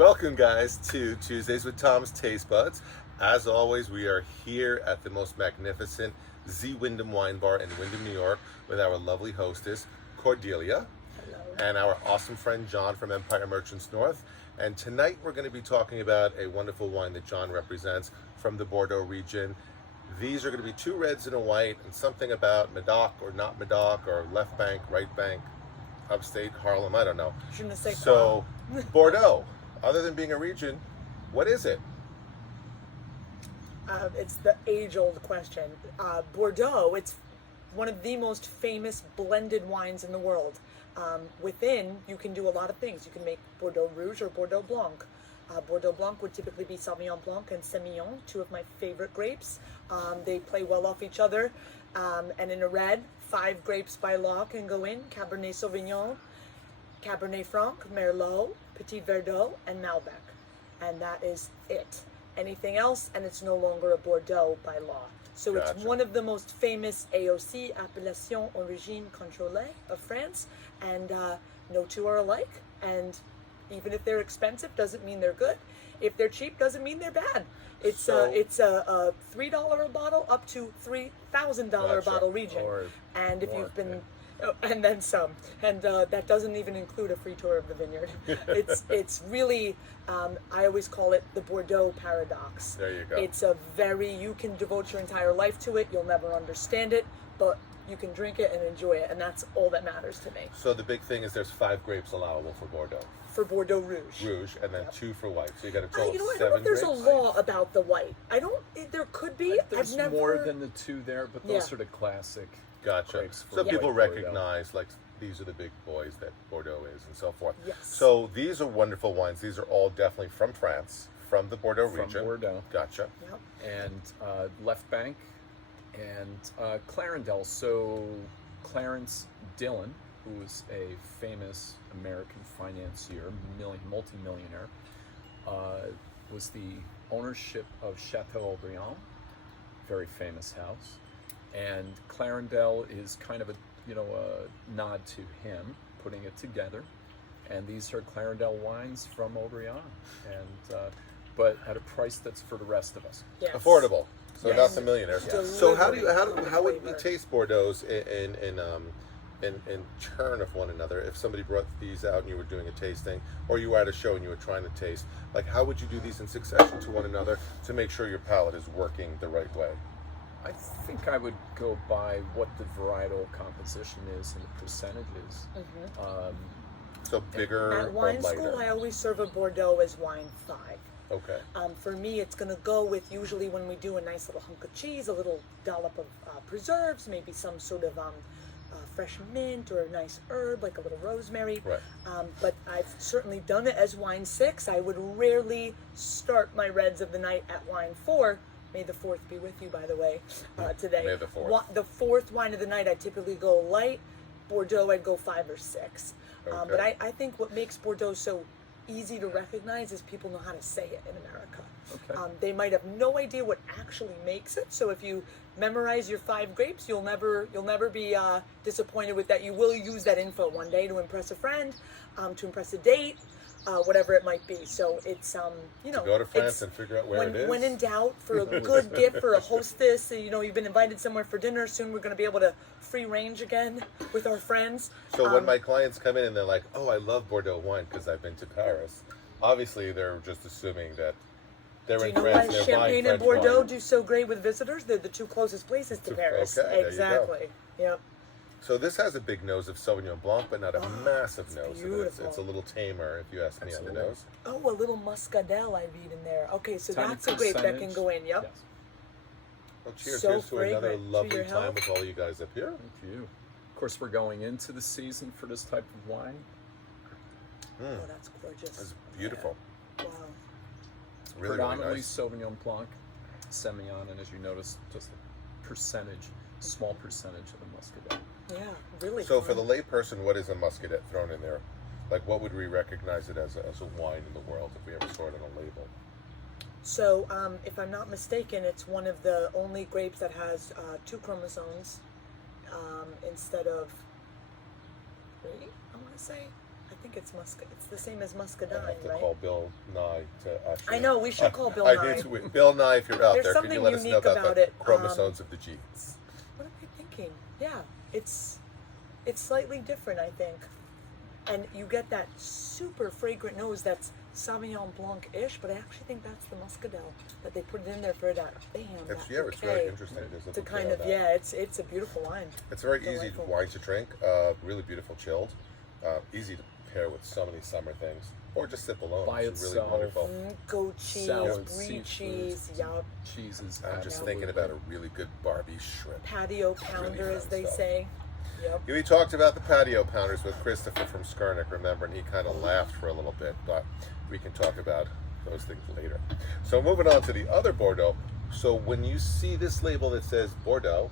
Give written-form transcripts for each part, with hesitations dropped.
Welcome, guys, to Tuesdays with Tom's Taste Buds. As always, we are here at the most magnificent Z Wyndham Wine Bar in Wyndham, New York, with our lovely hostess, Cordelia, and our awesome friend, John from Empire Merchants North. And tonight we're going to be talking about a wonderful wine that John represents from the Bordeaux region. These are going to be two reds and a white, and something about Medoc or not Medoc, or left bank, right bank, upstate Harlem, I don't know. Shouldn't have said So, Bordeaux, other than being a region, what is it? it's the age-old question. Bordeaux, it's one of the most famous blended wines in the world. Within, you can do a lot of things. You can make Bordeaux Rouge or Bordeaux Blanc. Bordeaux Blanc would typically be Sauvignon Blanc and Semillon, two of my favorite grapes. They play well off each other. And in a red, 5 grapes by law can go in: Cabernet Sauvignon, Cabernet Franc, Merlot, Petit Verdot, and Malbec. And that is it. Anything else, and it's no longer a Bordeaux by law. So Gotcha. It's one of the most famous AOC, Appellation Origine Contrôlée, of France, and no two are alike. And even if they're expensive, doesn't mean they're good. If they're cheap, doesn't mean they're bad. It's a $3 a bottle up to $3,000 a Gotcha. bottle region. Or And if more, you've been, yeah. and then some, and that doesn't even include a free tour of the vineyard. It's really, I always call it the Bordeaux paradox. There you go. It's a very, you can devote your entire life to it. You'll never understand it, but you can drink it and enjoy it, and that's all that matters to me. So the big thing is there's 5 grapes allowable for Bordeaux For Bordeaux Rouge. Rouge, and then 2 for white. So you got a I total don't of know 7 if there's grapes. a law about the white. There could be. There's I've never. more than the 2 there, but those Yeah. are the classic Gotcha. grapes for So white people Bordeaux. recognize, like, these are the big boys that Bordeaux is, and so forth. Yes. So these are wonderful wines. These are all definitely from France, from the Bordeaux From region. Bordeaux. Gotcha. Yep. And Left Bank and Clarendelle. So Clarence Dillon, who was a famous American financier, multi-millionaire, was the ownership of Chateau Aubriand, very famous house. And Clarendelle is kind of a nod to him, putting it together. And these are Clarendelle wines from Aubriand, and but at a price that's for the rest of us. Yes. Affordable. So Yes. not the millionaires. Yes. So how would we Flavor. taste Bordeaux's in turn of one another? If somebody brought these out and you were doing a tasting, or you were at a show and you were trying to taste, like, how would you do these in succession to one another to make sure your palate is working the right way? I think I would go by what the varietal composition is and the percentages. So bigger At or wine lighter? school, I always serve a Bordeaux as wine 5. Okay. For me, it's going to go with, usually when we do a nice little hunk of cheese, a little dollop of preserves, maybe some sort of fresh mint or a nice herb, like a little rosemary. Right. But I've certainly done it as wine 6. I would rarely start my reds of the night at wine 4. May the 4th be with you, by the way, today. May the 4th. The 4th wine of the night, I typically go light. Bordeaux, I'd go 5 or 6. Okay. But I think what makes Bordeaux so easy to recognize is people know how to say it in America. Okay. They might have no idea what actually makes it. So if you memorize your 5 grapes, you'll never be disappointed with that. You will use that info one day to impress a friend, to impress a date, whatever it might be. So it's Go to France and figure out where it is. When in doubt, for a good gift for a hostess, you've been invited somewhere for dinner. Soon we're going to be able to free range again with our friends. So when my clients come in and they're like, "Oh, I love Bordeaux wine because I've been to Paris," obviously they're just assuming that they're Do in you know France why and they're buying Champagne and French Bordeaux wine. do so great with visitors? They're the 2 closest places to Paris. Okay, there you go. Exactly. Yep. So this has a big nose of Sauvignon Blanc, but not a massive it's nose. beautiful. It's a little tamer, if you ask me, on the Absolutely. nose. Oh, a little muscadelle I read in there. Okay, so Tiny that's a grape that can percentage. go in. Yep. Yes. Well, cheers, So here's to another fragrant. To lovely your time health. with all you guys up here. Thank you. Of course, we're going into the season for this type of wine. Oh, that's gorgeous. It's beautiful. Wow. Really, really Predominantly nice. Sauvignon Blanc, Semillon, and as you notice, just a percentage, small percentage of the Muscadet. Yeah, really. So for fun. the layperson, what is a Muscadet thrown in there? Like, what would we recognize it as a wine in the world if we ever saw it on a label? So, if I'm not mistaken, it's one of the only grapes that has 2 chromosomes instead of 3, I want to say. I think it's It's the same as I muscadine, have to right? call Bill Nye to actually. I know, we should call Bill I Nye. need to, Bill Nye, if you're out There's there, can you something let us know unique about about the it, chromosomes of the genes? What am I thinking? Yeah, it's slightly different, I think. And you get that super fragrant nose that's Sauvignon Blanc-ish, but I actually think that's the muscadel that they put it in there for that bam, It's, that yeah, it's very bouquet interesting. There's a to bouquet kind on of that. it's a beautiful wine. It's a very easy Delightful. wine to drink. Really beautiful chilled. Easy to pair with so many summer things, or just sip alone. By It's really itself. wonderful. Goat cheese, Salad, brie seafood. cheese, yup, Cheeses. I'm just thinking about a really good Barbie shrimp. patio pounder, Really as fun they stuff. say. Yep. We talked about the patio pounders with Christopher from Skurnik, remember, and he kind of laughed for a little bit, but we can talk about those things later. So moving on to the other Bordeaux. So when you see this label that says Bordeaux,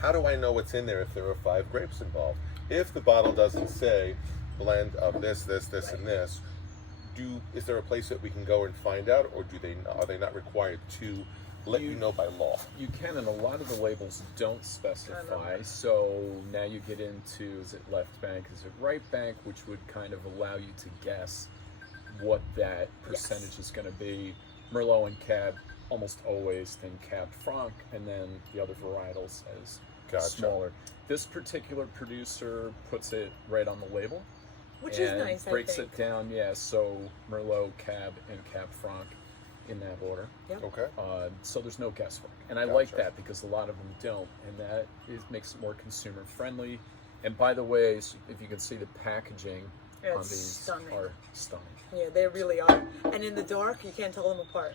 how do I know what's in there if there are 5 grapes involved? If the bottle doesn't say blend of this, and this, is there a place that we can go and find out, or are they not required to let you know by law? You can, and a lot of the labels don't specify. So now you get into, is it left bank, is it right bank, which would kind of allow you to guess what that percentage is going to be. Merlot and Cab almost always, then Cab Franc, and then the other varietals as Gotcha. smaller. This particular producer puts it right on the label. Which is and nice, I breaks think. it down, yeah. So Merlot, Cab, and Cab Franc in that order. Yep. Okay. So there's no guesswork, and I like Gotcha. that because a lot of them don't, and that makes it more consumer friendly. And by the way, if you can see the packaging on It's these stunning. are stunning. Yeah, they really are. And in the dark, you can't tell them apart.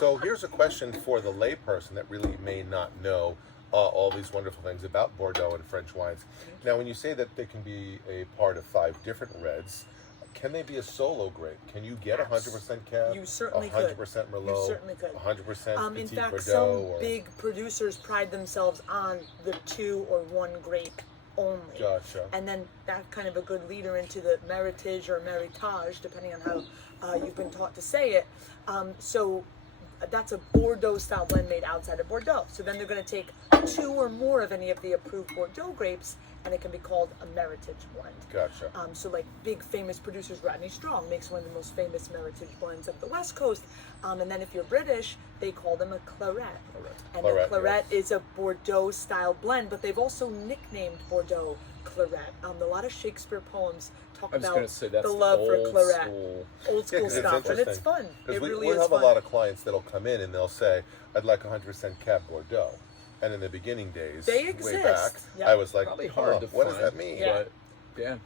So here's a question for the layperson that really may not know all these wonderful things about Bordeaux and French wines. Now, when you say that they can be a part of 5 different reds, can they be a solo grape? Can you get 100% Cab? You certainly 100% could. Merlot? You certainly could. 100% In Petit fact, Bordeaux? some or... big producers pride themselves on the 2 or 1 grape only. Gotcha. And then that's kind of a good leader into the meritage or meritage, depending on how you've been taught to say it. So that's a Bordeaux style blend made outside of Bordeaux. So then they're going to take 2 or more of any of the approved Bordeaux grapes, and it can be called a meritage blend. Gotcha. So like big famous producers, Rodney Strong makes one of the most famous meritage blends of the West Coast. And then if you're British, they call them a claret. And Claret, the claret is a Bordeaux style blend, but they've also nicknamed Bordeaux claret. A lot of Shakespeare poems talk I was about going to say that's the love for old claret. school. Old school 'cause it's stuff, and it's interesting. fun. Because It we really we is have fun. a lot of clients that'll come in and they'll say, I'd like 100% Cab Bordeaux. And in the beginning days, They way exist. back, Yep. I was like, Probably hard to what find. does that mean? Yeah. But yeah.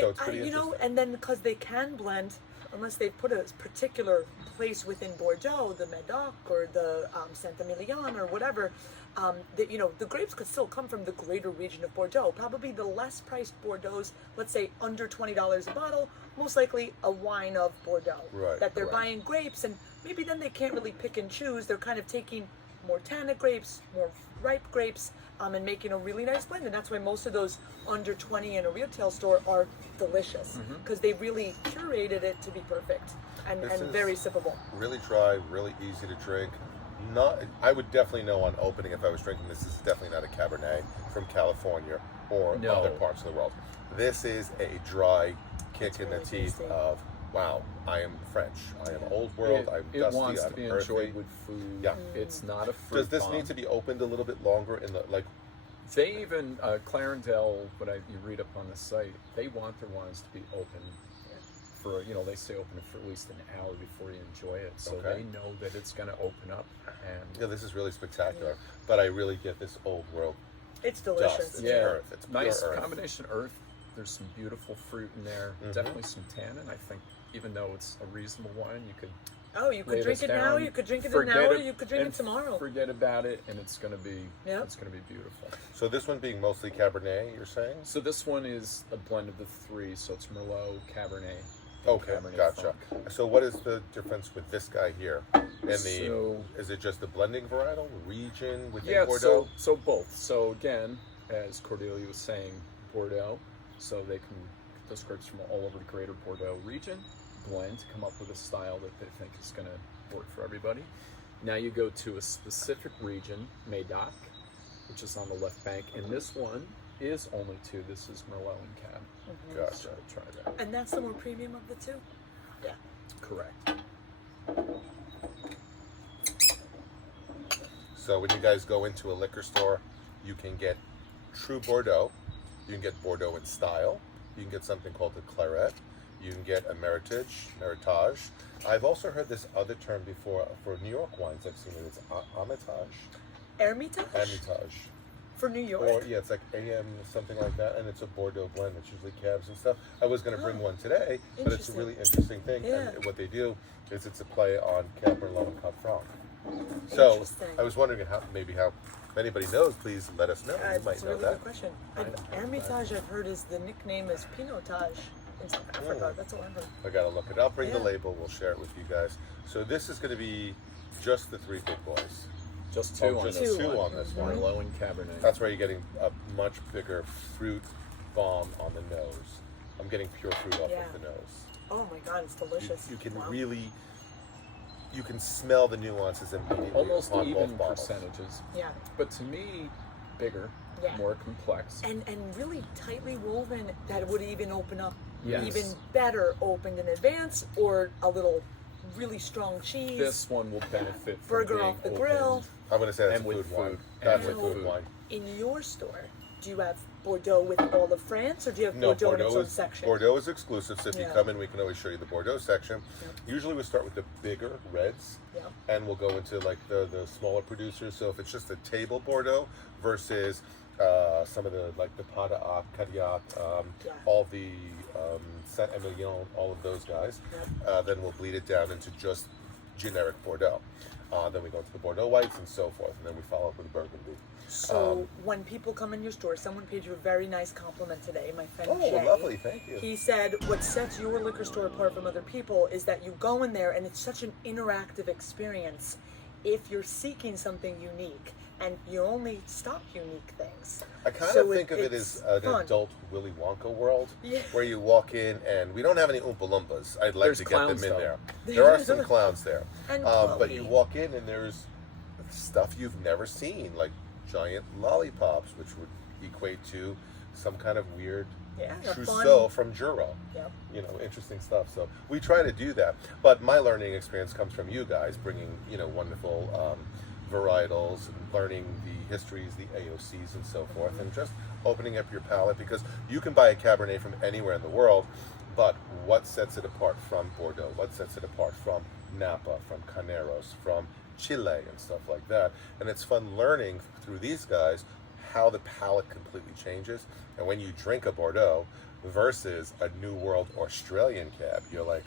So it's pretty you know, interesting. and then because they can blend, unless they put a particular place within Bordeaux, the Medoc or the Saint-Emilion or whatever, that the grapes could still come from the greater region of Bordeaux. Probably the less priced Bordeaux's, let's say under $20 a bottle, most likely a wine of Bordeaux. Right, That they're right. buying grapes, and maybe then they can't really pick and choose. They're kind of taking more tannic grapes, more ripe grapes, and making a really nice blend. And that's why most of those under 20 in a retail store are delicious, because they really curated it to be perfect and This is- very sippable. Really dry, really easy to drink. I would definitely know on opening if I was drinking this is definitely not a Cabernet from California or No. other parts of the world. This is a dry kick It's in the really teeth tasty. of, wow, I am French. I am old world. I'm It dusty. wants I'm to be earthy. enjoyed with food. Yeah. It's not a fruit Does this bomb. need to be opened a little bit longer in the They even, Clarendelle, you read up on the site, they want their wines to be open for, they say open it for at least an hour before you enjoy it. So Okay. they know that it's going to open up. Yeah, And this is really spectacular. But I really get this old world It's dust. delicious. It's yeah, earth. It's pure nice earth. combination earth. There's some beautiful fruit in there. Mhm. Definitely some tannin. I think even though it's a reasonable wine, you could Oh, you could lay drink this it now, down, you could drink it in an forget hour, it, you could drink it and tomorrow. Forget about it, and it's going to be Yep. it's going to be beautiful. So this one being mostly Cabernet, you're saying? So this one is a blend of the 3. So it's Merlot, Cabernet. and Okay, Cabernet gotcha. Franc. So what is the difference with this guy here? And So- is it just the blending varietal, region within Yeah, Bordeaux? so both. So again, as Cordelia was saying, Bordeaux. So they can get those grapes from all over the greater Bordeaux region, blend to come up with a style that they think is going to work for everybody. Now you go to a specific region, Medoc, which is on the left bank, and this one is only 2. This is Merlot and Cab. Gotcha. Gotcha. So try that. And that's the more premium of the two? Yeah. Correct. So when you guys go into a liquor store, you can get true Bordeaux. You can get Bordeaux in style. You can get something called a claret. You can get a meritage. I've also heard this other term before for New York wines. I've seen it. It's Hermitage. Hermitage? Hermitage. For New York? Or yeah, it's like AM something like that, and it's a Bordeaux blend. It's usually cabs and stuff. I was going to bring one today, but it's a Interesting. really interesting thing. Yeah. And what they do is it's a play on Cab Merlot and Cab Franc. So Interesting. I was wondering how if anybody knows, please let us know. You might That's a know really that. good question. I- Hermitage, I've heard, is the nickname is Pinotage in South Africa. That's all I've heard. I gotta look it. I'll bring the Yeah. label. We'll share it with you guys. So this is going to be just the three big boys. Just two Oh, on just this two one. on this one. Merlot and Cabernet. That's where you're getting a much bigger fruit bomb on the nose. I'm getting pure fruit off Yeah. of the nose. Oh my god, it's delicious. You can Wow. really, you can smell the nuances immediately. Almost on even both bottles. percentages. Yeah. But to me, bigger, Yeah. more complex. And really tightly woven that would even open up Yes. even better opened in advance, or a little really strong cheese. This one will benefit from Burger being off the opened. grill. I'm going to say that's And a with food wine. food. That's And a with food food. wine. In your store, do you have Bordeaux with all of France, or do you have No, Bordeaux, in its own is section? Bordeaux is exclusive. So if you Yeah. come in, we can always show you the Bordeaux section. Yep. Usually we start with the bigger reds, Yeah. and we'll go into like the smaller producers. So if it's just a table Bordeaux versus some of the like the Padac, Cadillac, Yeah. all the Saint Emilion, all of those guys, Yep. then we'll bleed it down into just generic Bordeaux. Then we go into the Bordeaux whites and so forth, and then we follow up with Burgundy. So when people come in your store, someone paid you a very nice compliment today, my friend Oh, Jay. lovely, thank you. He said what sets your liquor store apart from other people is that you go in there and it's such an interactive experience if you're seeking something unique, and you only stock unique things. I kind So of think of it it's as an fun. adult Willy Wonka world, Yeah. where you walk in and we don't have any Oompa Loompas. I'd like There's to get them clowns, in though. there. There are some clowns there, And but you Chloe. walk in and there's stuff you've never seen, like giant lollipops, which would equate to some kind of weird Yeah, a trousseau fun- from Juro. Yep. You know, interesting stuff. So we try to do that. But my learning experience comes from you guys, bringing wonderful varietals and learning the histories, the AOCs, and so forth, and just opening up your palate, because you can buy a Cabernet from anywhere in the world, but what sets it apart from Bordeaux? What sets it apart from Napa, from Carneros, from Chile, and stuff like that? And it's fun learning through these guys how the palate completely changes. And when you drink a Bordeaux versus a New World Australian cab, you're like,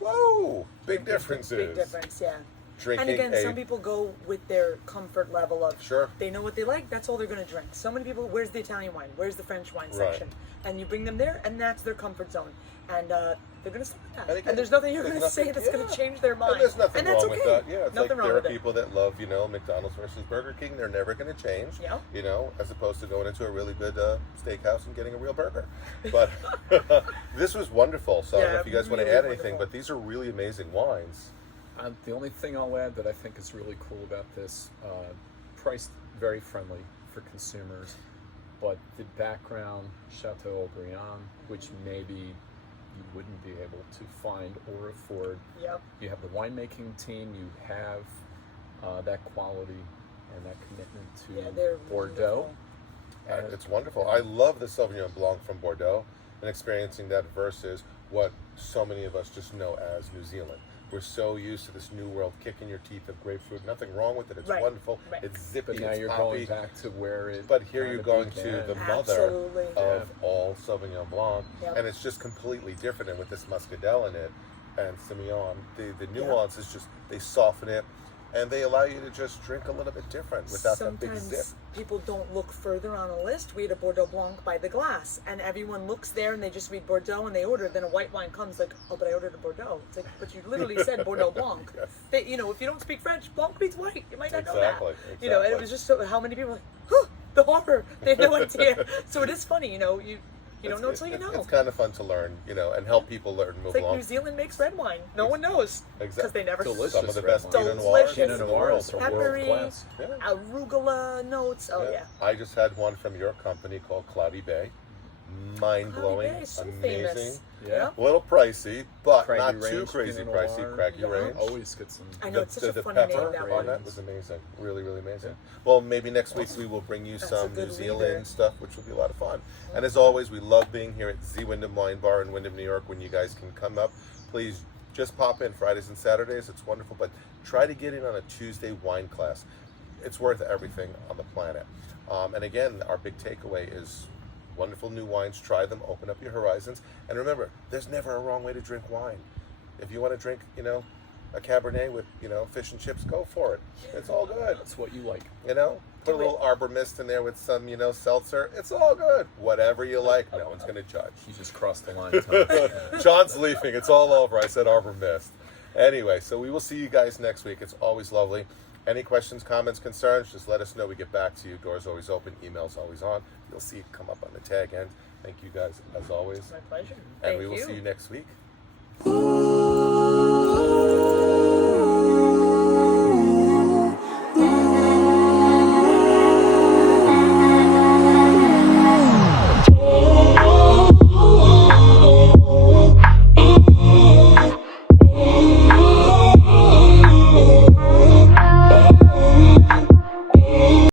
whoa, big differences. Big difference, yeah. Drinking And again, a some people go with their comfort level of Sure. they know what they like, that's all they're going to drink. So many people, where's the Italian wine? Where's the French wine Right. section? And you bring them there, and that's their comfort zone. And they're going to stick with that. And again, And there's nothing you're there's going to say nothing- that's going yeah. to change their mind. And there's nothing And that's wrong okay. with that. Yeah, it's nothing like wrong there are with people that love, McDonald's versus Burger King. They're never going to change. Yeah. As opposed to going into a really good steakhouse and getting a real burger. But this was wonderful. So I don't know Yeah, if you guys want to really add anything, wonderful. but these are really amazing wines. The only thing I'll add that I think is really cool about this, priced very friendly for consumers, but the background Chateau Aubryon, which maybe you wouldn't be able to find or afford. it. Yep. You have the winemaking team, you have that quality and that commitment to Yeah, they're Bordeaux. wonderful. And It's wonderful. I love the Sauvignon Blanc from Bordeaux, and experiencing that versus what so many of us just know as New Zealand. We're so used to this New World kick in your teeth of grapefruit. Nothing wrong with it. It's Right, wonderful. right. It's zippy. But now it's you're poppy. going back to where it. But here kind you're of going began. to the mother Absolutely. of all Sauvignon Blanc, Yep. and it's just completely different. And with this Muscadel in it and Semillon, the nuance is just, they soften it, and they allow you to just drink a little bit different without that big zip. Sometimes people don't look further on a list. We had a Bordeaux Blanc by the glass, and everyone looks there and they just read Bordeaux and they order. Then a white wine comes like, oh, but I ordered a Bordeaux. It's like, but you literally said Bordeaux Blanc. Yes. They, if you don't speak French, Blanc means white. You might not know Exactly, that. And exactly. it was just so, how many people were like, huh, the horror. They had no idea. So it is funny, you don't know until you know. It's kind of fun to learn, and help people learn, move It's like along. New Zealand makes red wine. No one knows because Exactly. they never Delicious. Some of the red best wine. Pinot Noirs Delicious. in the Pinot world. Noirs are Peppery. world class. Yeah. arugula notes. Oh yeah. I just had one from your company called Cloudy Bay. mind-blowing, Cloudy Bay, so amazing. famous. Yeah. A little pricey, but Craggy not too Range, crazy Pinot pricey. Noir. Craggy Yeah. Range. Always get some. I know, it's such a the funny pepper name, that on one. that was amazing. Really, really amazing. Yeah. Well, maybe next week we will bring you That's some a good New leader. Zealand stuff, which will be a lot of fun. And as always, we love being here at Z Wyndham Wine Bar in Wyndham, New York. When you guys can come up, please just pop in Fridays and Saturdays. It's wonderful, but try to get in on a Tuesday wine class. It's worth everything on the planet. And again, our big takeaway is wonderful new wines. Try them, open up your horizons, and remember, there's never a wrong way to drink wine. If you want to drink, a Cabernet with, fish and chips, go for it. It's all good. That's what you like. Put a Do little Arbor Mist in there with some, seltzer. It's all good. Whatever you like, no one's going to judge. You just crossed the line, Tom. John's leaving. It's all over. I said Arbor Mist. Anyway, so we will see you guys next week. It's always lovely. Any questions, comments, concerns, just let us know. We get back to you. Doors always open. Email's always on. You'll see it come up on the tag end. Thank you guys, as always. My pleasure. And Thank we will you. see you next week.